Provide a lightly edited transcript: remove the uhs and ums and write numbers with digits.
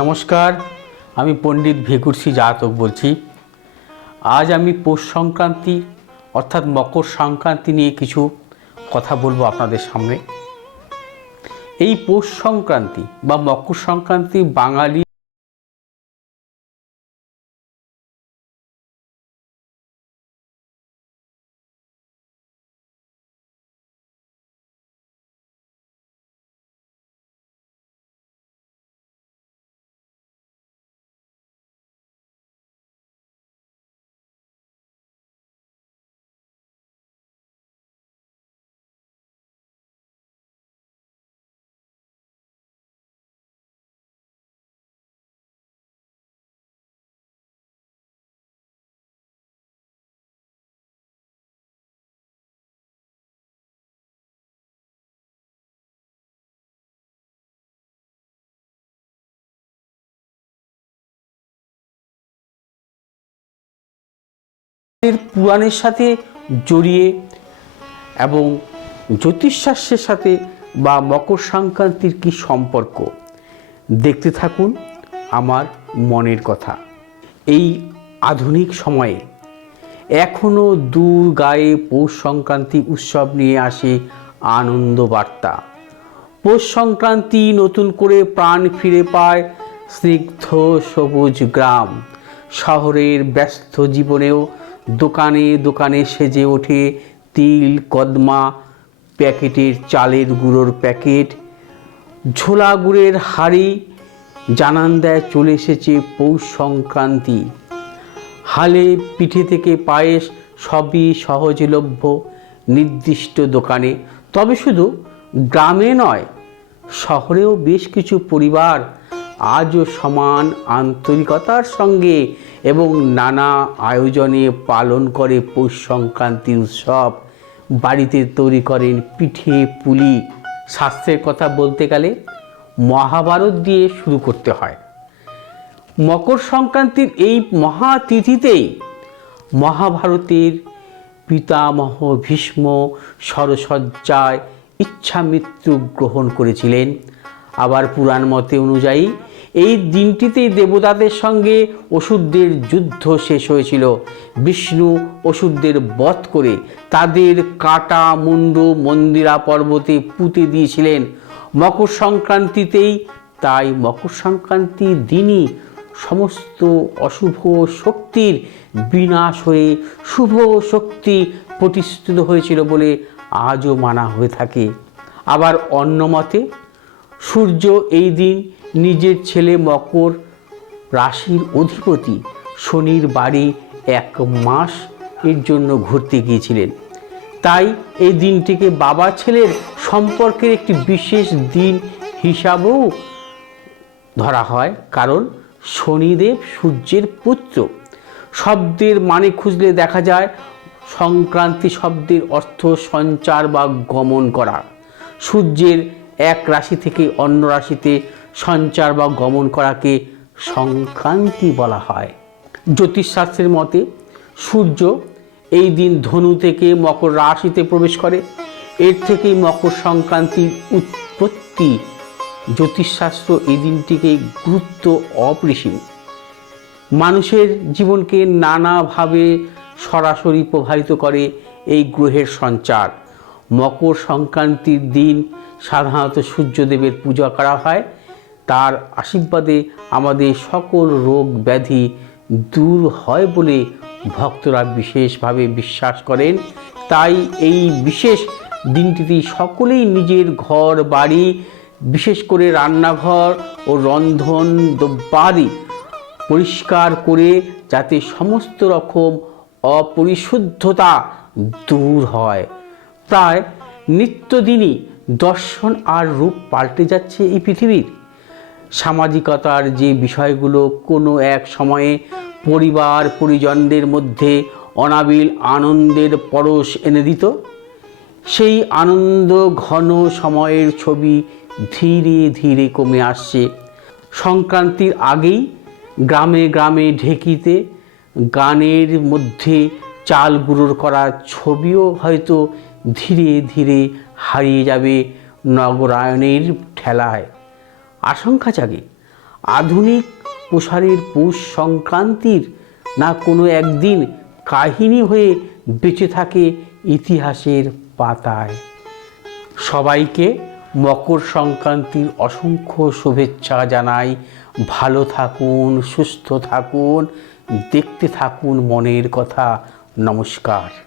নমস্কার, আমি পণ্ডিত ভেকুরসি জাতক বলছি। আজ আমি পৌষ সংক্রান্তি অর্থাৎ মকর সংক্রান্তি নিয়ে কিছু কথা বলবো আপনাদের সামনে। এই পৌষ সংক্রান্তি বা মকর সংক্রান্তি বাঙালি পুরাণের সাথে জড়িয়ে এবং জ্যোতিষশাস্ত্রের সাথে বা মকর সংক্রান্তির কী সম্পর্ক, দেখতে থাকুন আমার মনের কথা। এই আধুনিক সময়ে এখনও দূর গায়ে পৌষ সংক্রান্তি উৎসব নিয়ে আসে আনন্দ বার্তা। পৌষ সংক্রান্তি নতুন করে প্রাণ ফিরে পায় স্নিগ্ধ সবুজ গ্রাম। শহরের ব্যস্ত জীবনেও দোকানে দোকানে সেজে ওঠে তিল, কদমা, প্যাকেটের চালের গুঁড়োর প্যাকেট, ঝোলা গুড়ের হাঁড়ি জানান দেয় চলে এসেছে পৌষ সংক্রান্তি। হালে পিঠে থেকে পায়েস সবই সহজলভ্য নির্দিষ্ট দোকানে। তবে শুধু গ্রামে নয়, শহরেও বেশ কিছু পরিবার আজও সমান আন্তরিকতার সঙ্গে এবং নানা আয়োজনে পালন করে পৌষ সংক্রান্তির উৎসব। বাড়িতে তৈরি করেন পিঠে, পুলি। শাস্ত্রের কথা বলতে গেলে মহাভারত দিয়ে শুরু করতে হয়। মকর সংক্রান্তির এই মহাতিথিতেই মহাভারতের পিতামহ ভীষ্ম শরশয্যায় ইচ্ছামৃত্যু গ্রহণ করেছিলেন। আবার পুরাণ মতে অনুযায়ী এই দিনটিতেই দেবতাদের সঙ্গে অসুরদের যুদ্ধ শেষ হয়েছিল। বিষ্ণু অসুরদের বধ করে তাদের কাটা মুন্ডু মন্দিরা পর্বতে পুঁতে দিয়েছিলেন মকর সংক্রান্তিতেই। তাই মকর সংক্রান্তির দিনই সমস্ত অশুভ শক্তির বিনাশ হয়ে শুভ শক্তি প্রতিষ্ঠিত হয়েছিল বলে আজও মানা হয়ে থাকে। আবার অন্য মতে সূর্য এই দিন নিজের ছেলে মকর রাশির অধিপতি শনির বাড়ি 1 মাস এর জন্য ঘুরতে গিয়েছিলেন। তাই এই দিনটিকে বাবা ছেলের সম্পর্কের একটি বিশেষ দিন হিসাবেও ধরা হয়, কারণ শনিদেব সূর্যের পুত্র। শব্দের মানে খুঁজলে দেখা যায় সংক্রান্তি শব্দের অর্থ সঞ্চার বা গমন করা। সূর্যের এক রাশি থেকে অন্য রাশিতে সঞ্চার বা গমন করাকে সংক্রান্তি বলা হয়। জ্যোতিষশাস্ত্রের মতে সূর্য এই দিন ধনু থেকে মকর রাশিতে প্রবেশ করে। এর থেকেই মকর সংক্রান্তির উৎপত্তি। জ্যোতিষশাস্ত্র এই দিনটিকে গুরুত্ব অপরিসীম। মানুষের জীবনকে নানাভাবে সরাসরি প্রভাবিত করে এই গ্রহের সঞ্চার। মকর সংক্রান্তির দিন সাধারণত সূর্যদেবের পূজা করা হয়। তার আশীর্বাদে আমাদের সকল রোগ ব্যাধি দূর হয় বলে ভক্তরা বিশেষভাবে বিশ্বাস করেন। তাই এই বিশেষ দিনটিতে সকলেই নিজের ঘর বাড়ি, বিশেষ করে রান্নাঘর ও রন্ধন দ্রব্যাদি পরিষ্কার করে যাতে সমস্ত রকম অপরিশুদ্ধতা দূর হয়। প্রায় নিত্যদিনই দর্শন আর রূপ পাল্টে যাচ্ছে এই পৃথিবীর। সামাজিকতার যে বিষয়গুলো কোনো এক সময়ে পরিবার পরিজনদের মধ্যে অনাবিল আনন্দের পরশ এনে দিত, সেই আনন্দ ঘন সময়ের ছবি ধীরে ধীরে কমে আসছে। সংক্রান্তির আগেই গ্রামে গ্রামে ঢেকিতে গানের মধ্যে চাল গুঁড়োর করা ছবিও হয়তো ধীরে ধীরে হারিয়ে যাবে নগরায়নের ঠেলায়। আশঙ্কা জাগে আধুনিক প্রসারের পৌষ সংক্রান্তির না কোনো একদিন কাহিনী হয়ে বেঁচে থাকে ইতিহাসের পাতায়। সবাইকে মকর সংক্রান্তির অসংখ্য শুভেচ্ছা জানাই। ভালো থাকুন, সুস্থ থাকুন, দেখতে থাকুন মনের কথা। নমস্কার।